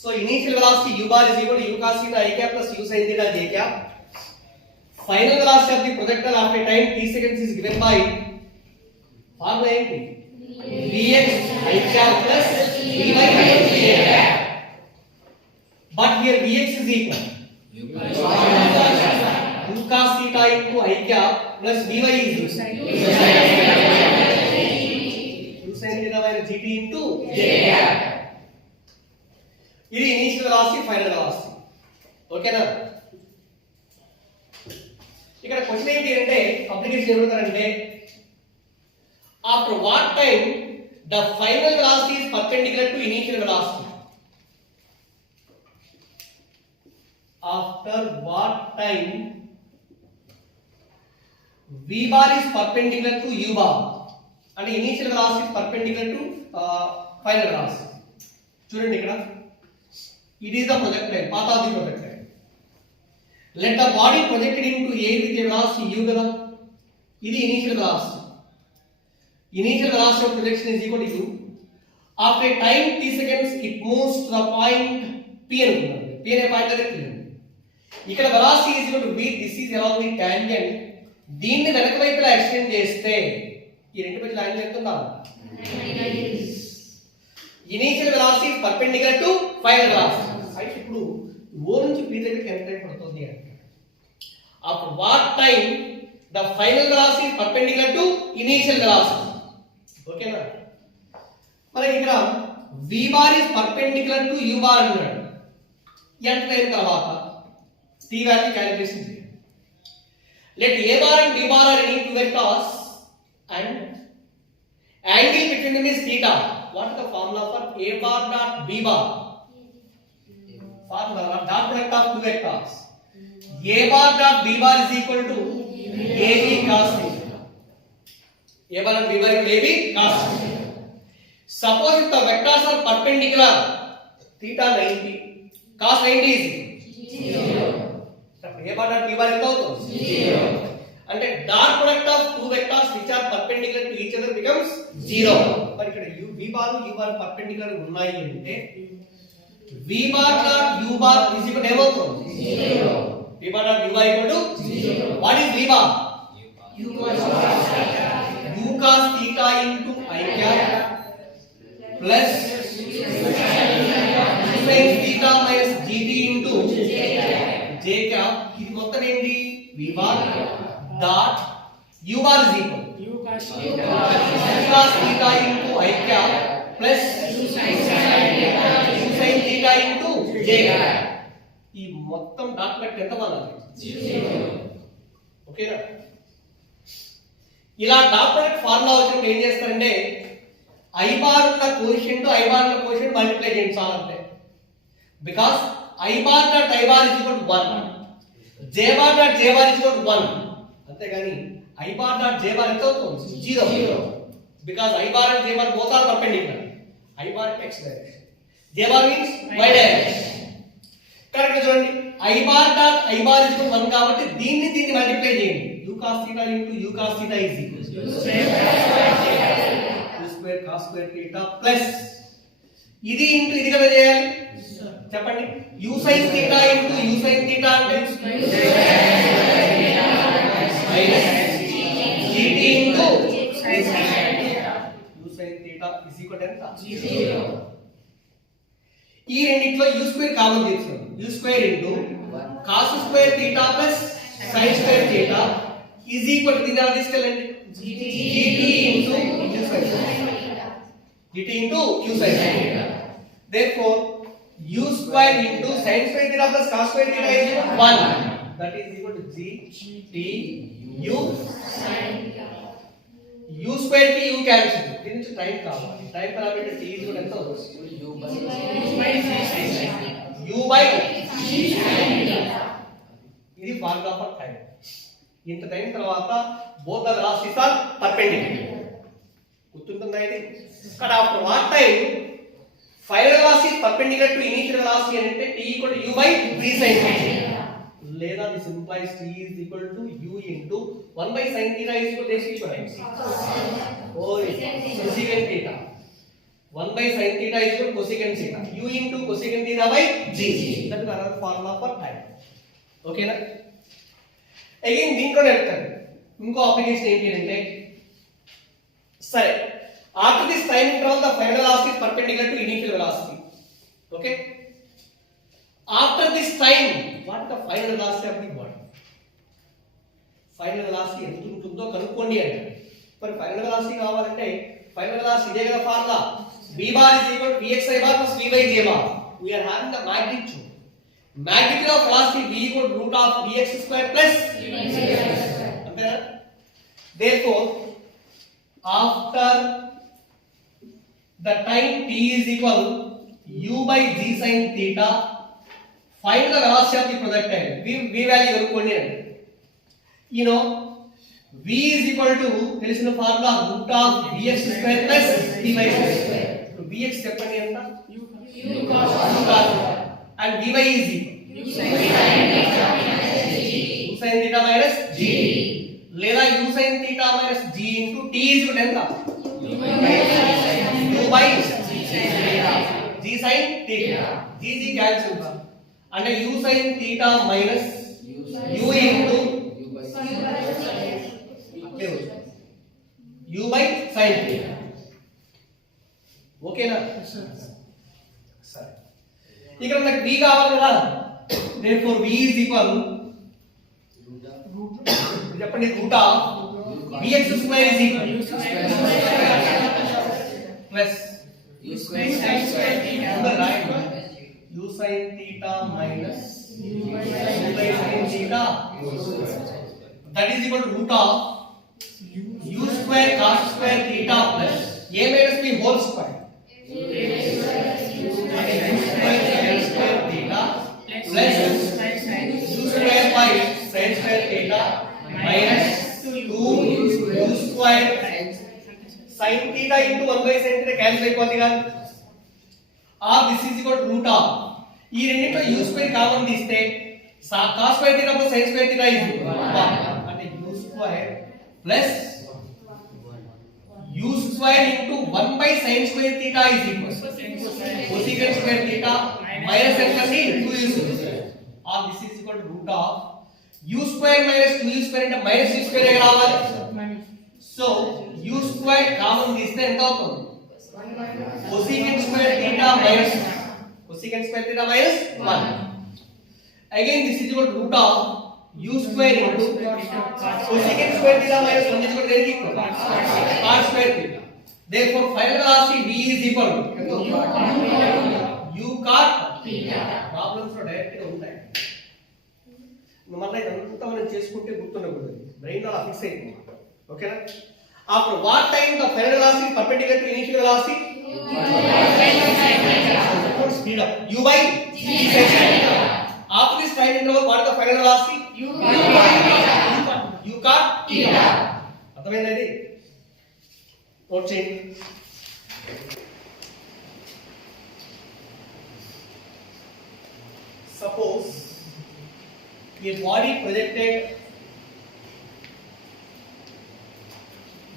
So initial velocity u bar is equal to u cos theta I cap plus u sin theta j cap. Final velocity of the projectile after time t seconds is given by formula ఏంటి? Vx I cap plus Vy j cap. But here Vx is equal u cos theta into I cap plus Vy is u sin theta minus gt into j cap. ఇది initial velocity final velocity. ఓకేనా? ఇక్కడ క్వశ్చన్ ఏంటి అంటే అప్లికేషన్ ఏమంటారంటే after what time the final velocity is perpendicular to initial velocity. After what time v bar is perpendicular to u bar అంటే initial velocity is perpendicular to final velocity. చూడండి ఇక్కడ it is the projectile, path of the projectile. Let the body projected into air with a velocity u kada. This is initial velocity. Initial velocity of projection is equal to u. After a time t seconds, it moves to the point p అనుకుందాం. p అనే పాయింట్ దగ్గర తిరిగింది. ఇక్కడ velocity is equal to v. This is along the tangent. దీన్ని వెనక వైపులా ఎక్స్టెండ్ చేస్తే ఈ రెండు మధ్య యాంగిల్ ఎంత ఉందా? 90 degrees. Initial velocity is perpendicular to final velocity. అయితే ఇప్పుడు o నుంచి p దగ్గరికి ఎంత టైం పడుతుంది అంటే after what time the final velocity is perpendicular to initial velocity. ఓకేనా? మరి ఇక్కడ v bar is perpendicular to u bar అన్నాడు. ఎంత టైం తర్వాత t వాల్యూ క్యాలిక్యులేషన్ చేయండి. Let a bar and b bar are any two vectors and angle between them is theta. What is the formula for a bar dot b bar? Formula dot product of two vectors. A bar dot b bar is equal to ab cos theta. A bar and b bar equal ab cos theta. Suppose if the vectors are perpendicular, theta 90, cos 90 is 0. A bar dot b bar ఎంత అవుతుంది? 0. అంటే dot product of two vectors which are perpendicular to each other becomes 0. మరి ఇక్కడ v bar u bar perpendicular ఉన్నాయి అంటే v bar dot u bar is equal to ఏమవుతుంది? 0. v bar dot u bar equal to 0. What is v bar? u cos theta into I cap plus sin theta minus gt into j cap. ఇది మొత్తం ఏంటి? v bar dot u bar is equal u cos theta into I cap plus u sin theta into j cap. ఈ మొత్తం dot product ఎంత వస్తుంది? 0. ఓకేనా? ఇలా dot product formula వచ్చినప్పుడు ఏం చేస్తారంటే I bar ఉన్న కోఎఫిషియంట్ I bar ఉన్న కోఎఫిషియంట్ మల్టిప్లై చేయండి చాలు అంతే. Because I bar dot I bar is equal to 1, j bar dot j bar is equal to 1. అంతేగాని I bar dot j bar ఎంత అవుతుంది? 0. Because I bar and j bar both are perpendicular. I bar x direction, j bar means y direction. Correct చూడండి. I bar dot I bar is equal to 1 కాబట్టి దీన్ని మల్టిప్లై చేయండి. u cos theta into u cos theta is equal to u square cos square theta plus ఇది ఇంటూ ఇది కదా చేయాలి. చెప్పండి. u sin theta into u sin theta అంటే gt into u sin theta is equal to ఎంత? 0. ఈ రెండిట్లో u square common తీసుకోండి. u square into cos square theta plus sin square theta is equal to దీని ఎలా తీసుకెళ్ళండి? gt into u sin theta. gt into u sin theta. Therefore u square into sin square theta plus cos square theta is 1. That is equal to gt u sin theta. u square కి u cancel. దీని నుంచి టైం కావాలి. Time parameter t is equal to ఎంత అవుతుంది? u by g sin theta. ఇది formula for time. ఇంత టైం తర్వాత both the velocities are perpendicular. గుర్తుంటుందా ఇది? కానీ after what time final velocity is perpendicular to initial velocity అంటే t equal to u by v sin theta. లేదా this implies t is equal to u into 1 by sin theta is equal to x equal to or cosecant theta. 1 by sin theta is equal to cosecant theta. U into cosecant theta by g. That is another formula for time. Okay na? Again దీంట్లో చెప్తాను ఇంకో అప్లికేషన్ ఏంటి అంటే సరే after this time interval the final velocity is perpendicular to initial velocity. Okay? After this time what is the final velocity of the body? Final velocity ఎంత ఉంటుందో కనుక్కోండి అంటే మరి final velocity కావాలంటే final velocity ఇదే కదా formula v bar is equal to vxi bar plus vy j bar. We are having the magnitude. Magnitude of velocity v equal to root of vx square plus vy square. Okay? Therefore, after the time t is equal u by g sin theta, find the velocity of the projectile. V value కనుక్కోండి అంటే you know v is equal to తెలిసిన formula root of vx square plus vy square. Vx చెప్పండి ఎంత u cos and vy is equal u sin theta minus g లేదా u sin theta minus g into t is equal ఎంత u by g sin theta g cancel అంటే u sin theta minus u into u by sin theta. ఓకేనా సరే ఇక్కడ మనకి v కావాలి కదా therefore v is equal చెప్పండి root of vx square is equal plus u square sin theta u sin theta minus u by sin theta that is equal to root of u square cos square theta plus a minus b whole square plus u square by sin square theta minus 2 u square sin theta into 1 by sin theta cancel అయిపోతుంది కదా or this is equal to root of ఈ రెండిట్లో u square common తీస్తే cos square theta plus sin square theta is 1 అంటే u square plus u square into 1 by sin square theta is equal to cosecant square theta minus n కండి 2u square or this is equal to root of u square minus 2u square అంటే minus u square రావాలి so u square common తీస్తే ఎంత అవుతుంది cosecant square theta minus 1 again this is equal to root of u square into cosecant square theta minus 1 is equal to cos square theta. Therefore, final velocity v is equal to u cot theta. Problems లో డైరెక్ట్ గా ఉంటాయి. మళ్ళీ ఇదంతా మనం చేసుకుంటే గుర్తుండకూడదు. బ్రెయిన్ లో ఫిక్స్ అయిపోయింది. ఓకేనా? After what time the final velocity perpendicular to initial velocity? Speed up. U by g sin theta. After this time interval, what is the final velocity? U cot theta. అర్థమైందండి? నోట్ చేయండి. Suppose a body projected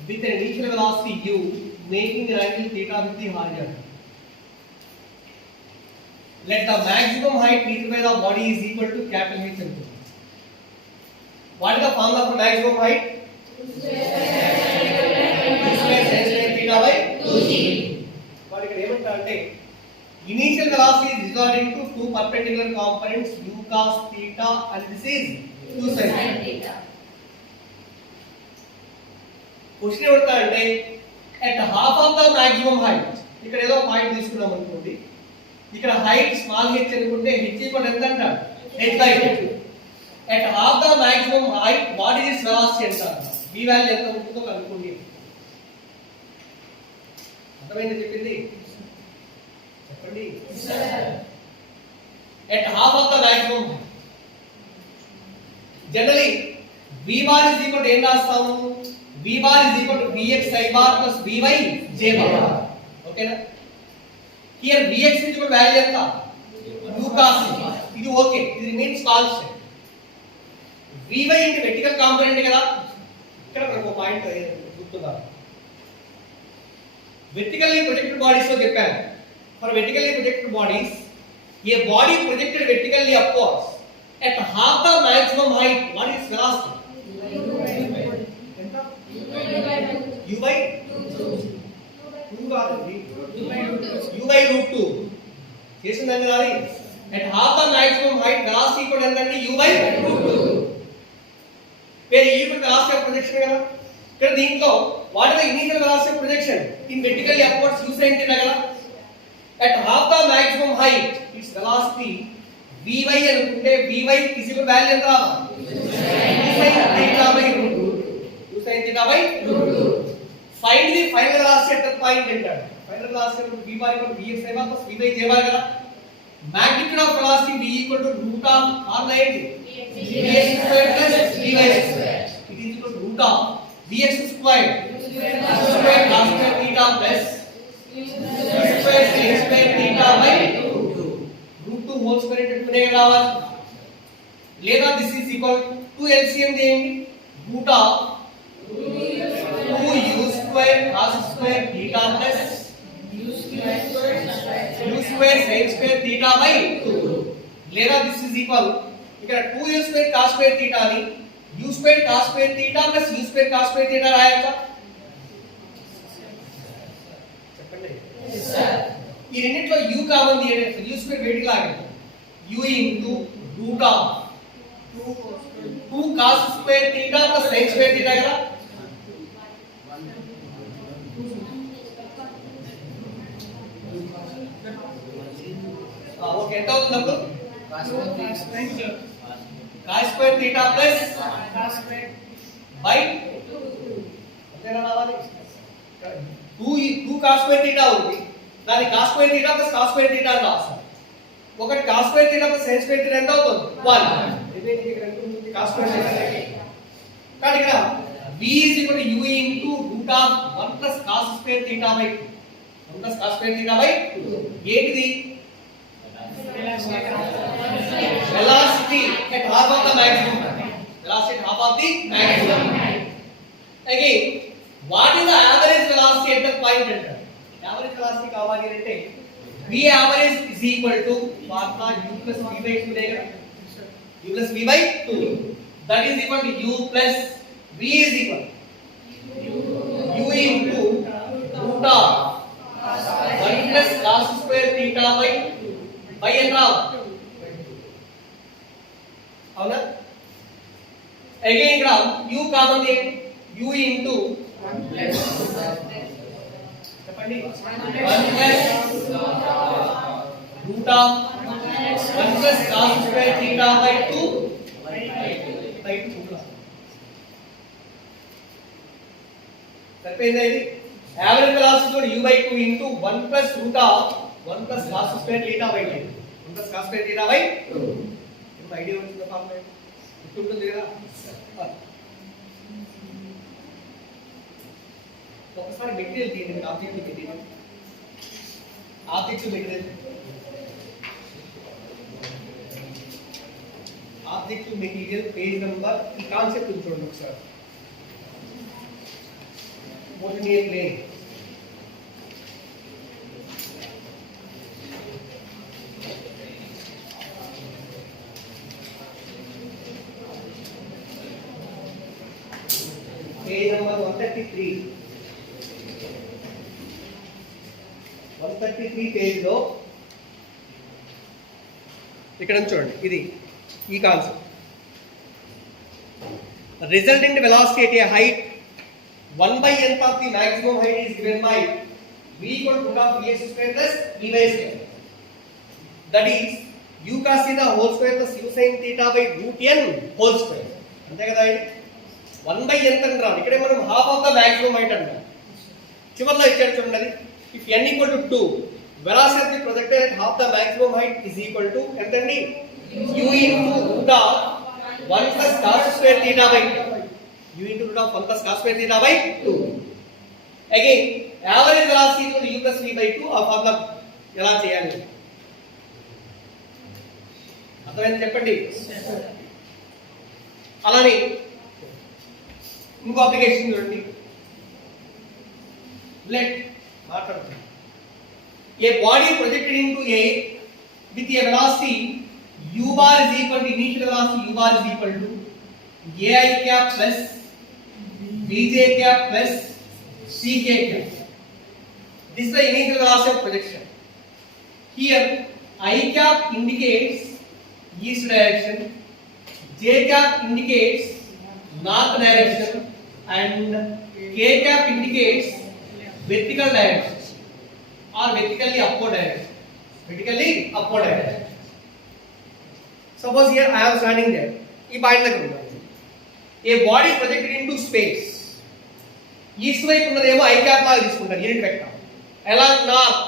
with an initial velocity u making an angle theta with the horizon. Let the maximum height reached by the body is equal to capital H into. What is the formula for maximum height? U square sin square theta by 2g. What ఇక్కడ ఏమంటారంటే initial velocity is regarding to two perpendicular components u cos theta and this is u sin theta. Question ఏమంటారంటే at half of the maximum height ఇక్కడ ఏదో పాయింట్ తీసుకున్నాం అనుకోండి ఇక్కడ height small h అనుకుంటే h equal ఎంత అంటారు h by 2 at half the maximum height what is its velocity అంటారు v వాల్యూ ఎంత ఉంటుందో కనుక్కోండి అర్థమైంది చెప్పింది చెప్పండి at half of the maximum generally v bar is equal to ఏం రాస్తాము v bar is equal to vxi bar plus vy j bar ఓకేనా here vx is equal to value ఎంత u cos ఇది ఓకే ఇది మీన్స్ కాన్స్టెంట్ vy అంటే vertical component కదా ఇక్కడ మనకు పాయింట్ గుర్తుందా vertically projected bodies లో చెప్పాను. For vertically projected bodies, a body projected vertically upwards at half the maximum height, what is velocity? ఎంత? u by 2 కాదండి, u by root 2 చేసిందండి అది. At half the maximum height, velocity కూడా ఎంతండి? u by root 2. where e equal to velocity of projection కదా. ఇక్కడ దీంట్లో what is the initial velocity of projection in vertically upwards u sin theta కదా. At half the maximum height, its velocity vy అనుకుంటే vy physical value ఎంత? u sin theta by root 2. u sin theta by root 2. Find the final velocity at that point అంటాడు. Final velocity v bar equal to vx bar plus v by j bar కదా. Magnitude of velocity v equal to root of formula ఏంటి? vx squared plus vy squared. It is equal to root of vx squared squared cos squared theta plus squared sin squared theta by 2. root 2 whole square పెట్టుకునే రావాలి. లేదా this is equal to LCM చేయండి. root of 2u squared cos squared theta plus u squared sin squared theta by 2. లేదా this is equal ఇక్కడ 2u squared cos squared theta ని u squared cos squared theta plus u squared cos squared theta రాయొచ్చా? చెప్పండి. yes sir. ఈ రెండిట్లో u కావాలి అంటే u squared వేడికి లాగండి. u into root of 2 cos squared theta plus sin squared theta కదా. ఓకే, ఎంత అవుతుంది అప్పుడు? cos square theta plus cos square by 2 అంతేనా రావాలి. 2 cos square theta ఉంది, దాని cos square theta plus cos square theta అని రాస్తాం. ఒకటి cos square theta plus sin square theta ఎంత అవుతుంది? 1. రిమైనింగ్ ఇక్కడ ఎంత ఉంటుంది? cos square theta. కానీ ఇక్కడ v is equal to u into root of 1 plus cos square theta by 2. 1 plus cos square theta by 2. ఏంటిది? velocity at half of the maximum. Velocity at half of the maximum. Again, what is the average velocity at that point? Average velocity కావాలి అంటే v average is equal to formula u plus v by 2 దేగా. u plus v by 2. That is equal to u plus v is equal u into root of 1 plus cos square theta by 2. by ఎంత రావు? అవునా? అగైన్ ఇక్కడ u common ఏంటి? u into 1 plus చెప్పండి 1 plus root of 1 plus cos square theta by 2 by 2. సరిపోయిందా ఇది? Average velocity కూడా u by 2 into 1 plus root of 1 plus cos square theta by 2. 1 plus cos square theta by 2. ఇప్పుడు ఐడియా వచ్చిందా? ఫార్ములా గుర్తుంటుంది కదా. ఒకసారి మెటీరియల్ తీయండి. Object material object material page number ఈ కాన్సెప్ట్ చూడండి ఒకసారి. మోటోనియర్ ప్లేన్ పేజ్ నంబర్ 133 పేజ్ లో ఇక్కడ చూడండి. ఇది ఈ concept. resultant velocity at a height 1 by nth of the maximum height is given by v equal to root of vx square plus vy square. That is u cos theta whole square plus u sin theta by root n whole square. అంతే కదా. ఇది 1 by nth అంటారు. ఇక్కడే మనం half of the maximum height అంటాం. చివర్లో ఇచ్చాడు చూడండి. If n equal to 2, velocity of the projectile at half the maximum height is equal to ఎంతండి? u into root of 1 plus cos square theta by 2. u into root of 1 plus cos square theta by 2. Again, average velocity equal to u plus v by 2. ఆ ఫార్ములా ఎలా చేయాలి అర్థమైంది చెప్పండి. అలానే ఇంకో అప్లికేషన్ చూడండి. లెట్ మాట్లాడుతున్నాం. A body projected into air with a velocity u bar is equal to initial velocity u bar is equal to ai cap plus bj cap plus ck cap. This is the initial velocity of projection. Here I cap indicates east direction, j cap indicates north direction, and k cap indicates vertical direction or vertically upward direction. Vertically upward direction. Suppose here I am standing there. ఈ పాయింట్ దగ్గర ఉన్నాను. A body projected into space. East వైపు ఉన్నదేమో I cap లాగా తీసుకుంటారు unit vector. ఎలా north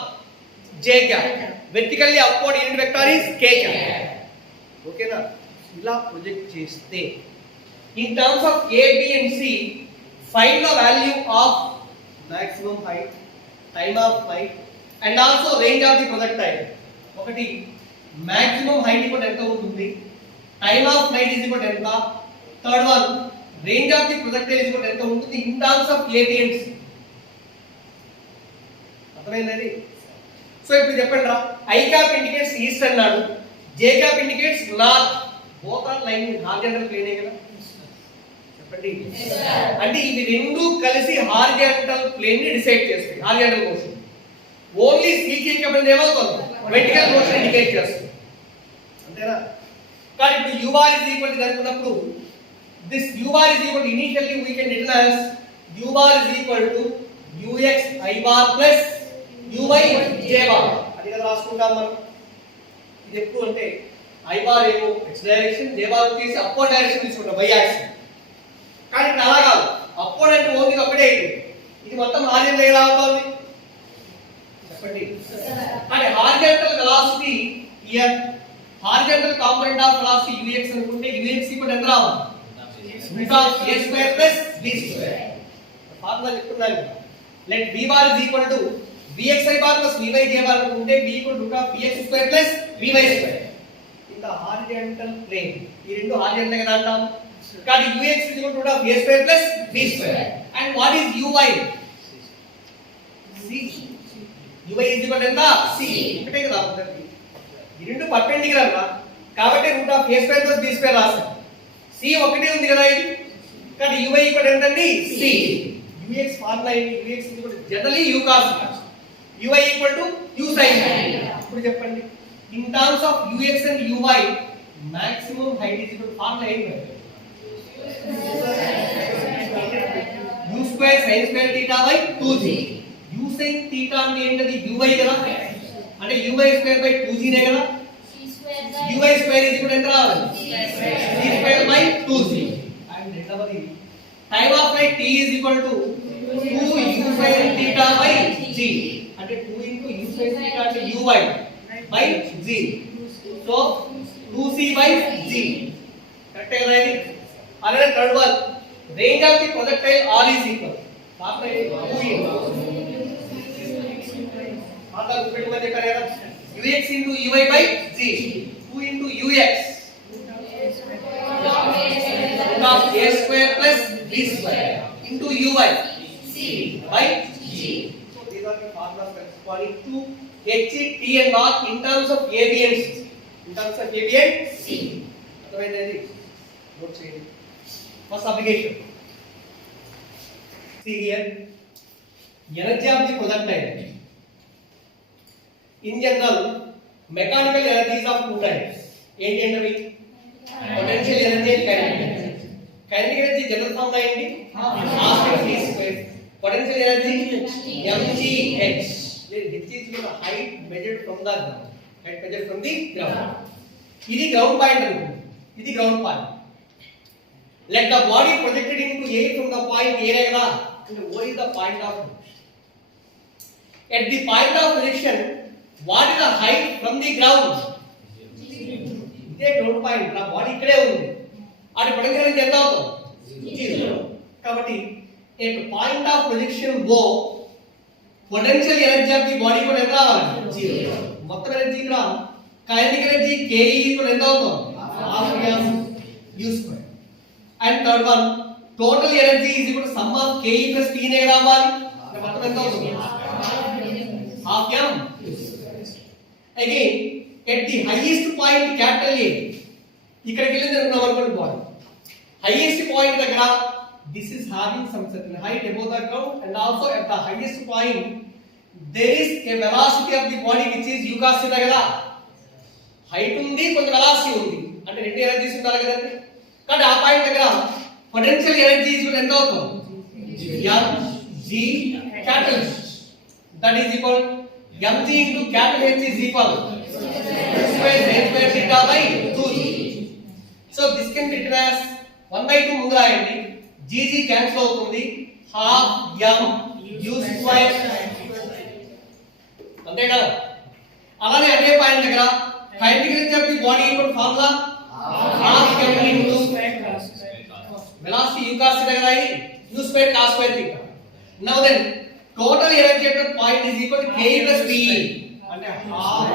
j cap. Vertically upward unit vector is k cap. ఓకేనా? ఇలా ప్రొజెక్ట్ చేస్తే in terms of a b and c find the value of maximum height, time of flight and also range of the projectile. ఒకటి maximum height ఇప్పుడు ఎంత ఉంటుంది, time of flight is ఇప్పుడు ఎంత, third one range of the projectile is ఇప్పుడు ఎంత ఉంటుంది in terms of a b and c. అర్థమైందండి? సో ఇప్పుడు చెప్పండి రా, ఐ క్యాప్ ఇండికేట్స్ ఈస్ట్ అన్నాడు, j cap indicates north. Both are line horizontal ప్లేనే కదా. చెప్పండి. అంటే ఇవి రెండు కలిసి హారిజాంటల్ ప్లేన్ ని డిసైడ్ చేస్తాయి. Horizontal motion only ck cap అనేది ఏమవుతుంది, వెర్టికల్ మోషన్ ఇండికేట్ చేస్తుంది. అంతేనా? కానీ ఇప్పుడు u bar is equal to అనుకున్నప్పుడు this u bar is equal to initially we can written as u bar is equal to ux I bar plus u by j bar. అది కదా రాసుకుంటాం మనం. ఇది ఎప్పుడు అంటే I bar ఏమో x direction, j bar వచ్చేసి అప్వర్డ్ డైరెక్షన్ తీసుకుంటాం y యాక్సిస్. కానీ ఇక్కడ అలా కాదు, అప్వర్డ్ అంటే ఓన్లీ ఒకటే ఇది మొత్తం హారిజాంటల్ ఎలా అవుతుంది చెప్పండి. కానీ horizontal velocity here horizontal component of velocity ux అనుకుంటే ux ఈక్వల్ ఎంత రావాలి, root of a square plus b square. Formula చెప్తున్నాను. let v bar is equal to vxi bar plus vy j bar అనుకుంటే v equal to root of vx square plus vy square. in the horizontal plane ఈ రెండు హారిజాంటల్ కదా అంటాం. కానీ ux is equal to root of a square plus b square. and what is uy? c. uy is equal to ఎంత, c. ఒకటే కదా ఉంటుంది. ఈ రెండు పర్పెండిక్యులర్ రా, కాబట్టి root of a square plus b square రాస్తాం. c ఒకటే ఉంది కదా ఇది. కానీ uy ఈక్వల్ ఎంతండి, c. ux ఫార్ములా ఏంటి, ux equal to generally u cos uy equal to u sin. ఇప్పుడు చెప్పండి in terms of ux and uy maximum height is equal to formula ఏంటి, u square sin square θ by 2g. u sin θ అంటే ఏంటది, uy కదా, అంటే uy square by 2g నే కదా. uy square is equal ఎంత రావాలి, c square by 2g. And రెండవది time of flight t is equal to 2u sin θ by g. అంటే 2 into u sin θ అంటే uy by g. So 2c by g. Correct కదా ఇది. అలానే third one range of the projectile r is equal formula 2 మాతా గుర్తుపెట్టుకోండి ఇక్కడ కదా, ux into uy by g. 2 into ux root of a square plus b square into uy c by g. So these are the formulas corresponding to h, t and r in terms of a, b and c. In terms of a, b and c. అర్థమైంది? నోట్ చేయండి. First application. See here, energy of the projectile. In general, mechanical energies of two types. ఏంటి ఏంటవి, potential energy and kinetic energy. Kinetic energy general formula ఏంటి, h². Potential energy mgh. H is the height measured from the ground. Height measured from the ground. ఇది ground point అనుకోండి, ఇది ground point. let the body projected into a from the point a కదా, అంటే o is the point of projection. at the point of projection what is the height from the ground? ఇదే ground point. నా బాడీ ఇక్కడే ఉంది, అది potential energy ఎంత అవుతుంది, 0. కాబట్టి at point of projection o potential energy of the body కూడా ఎంత రావాలి, 0. మొత్తం ఎనర్జీ ఇక్కడ కైనెటిక్ ఎనర్జీ ke కూడా ఎంత అవుతుంది, half u square. and third one total energy is equal to sum of ke plus t నే రావాలి. మొత్తం ఎంత అవుతుంది, half m. Again, at the highest point capital A, ఇక్కడికి వెళ్ళింది అనుకున్నాం అనుకోండి బాడీ highest point దగ్గర this is having some certain height above the ground and also at the highest point there is a velocity of the body which is u cos theta కదా height ఉంది కొంచెం velocity ఉంది అంటే రెండు ఎనర్జీస్ ఉండాలి కదండి కాబట్టి ఆ పాయింట్ దగ్గర పొటెన్షియల్ ఎనర్జీ ఎంత అవుతుంది m g capital that is equal mg into capital H is equal square h square theta by 2g. So this can be written as 1/2 ముందు రాయండి gg క్యాన్సిల్ అవుతుంది half m u square అంతే కదా అలానే అదే పాయింట్ దగ్గర kinetic energy of the body equal formula half m into velocity u cos theta కదా ఇది u square cos square theta. Now then total energy at that point is equal to k plus p అంటే half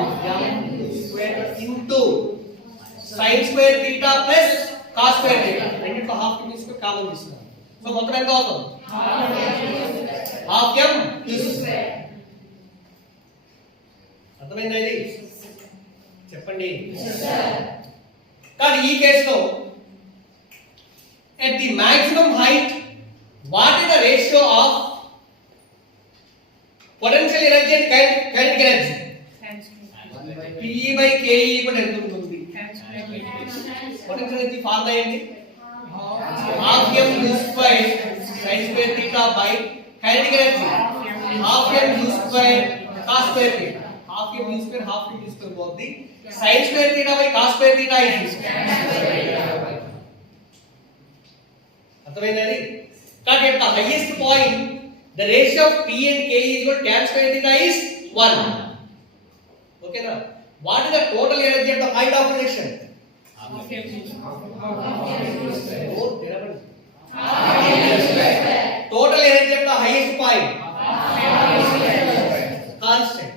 m square into sin square theta plus cos square theta రెండిట్లో half తీసుకొని కామన్ తీసుకున్నాం సో మొత్తం ఎంత అవుతుంది half m square. అర్థమైందా ఇది చెప్పండి కానీ ఈ కేసులో at the maximum height what is the ratio of potential energy and kinetic energy P by K equal ఎంత ఉంటుంది potential energy ఫార్ములా ఏంటి half m u square sin square theta by kinetic energy half m u square cos square theta half m u square half m u square both the sin square theta by cos square theta is అర్థమైంది కాబట్టి at the highest point the ratio of P and K is equal tan square theta is 1. Okay na? What is the total energy at the point of projection? Total energy at the highest point constant.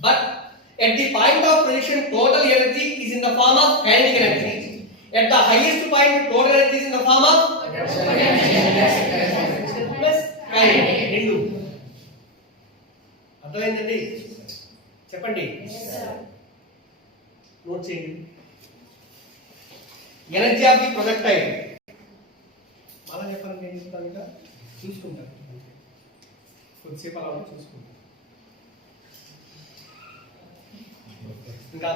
But at the point of projection total energy is in the form of kinetic energy. At the highest point total energy is in the form of plus kinetic రెండు అర్థమైందండి చెప్పండి నోట్ చేయండి energy of the projectile మళ్ళీ చెప్పండి నేను చెప్తాను ఇంకా చూసుకుంటాను కొద్దిసేపు అలా చూసుకుంటాను ఇంకా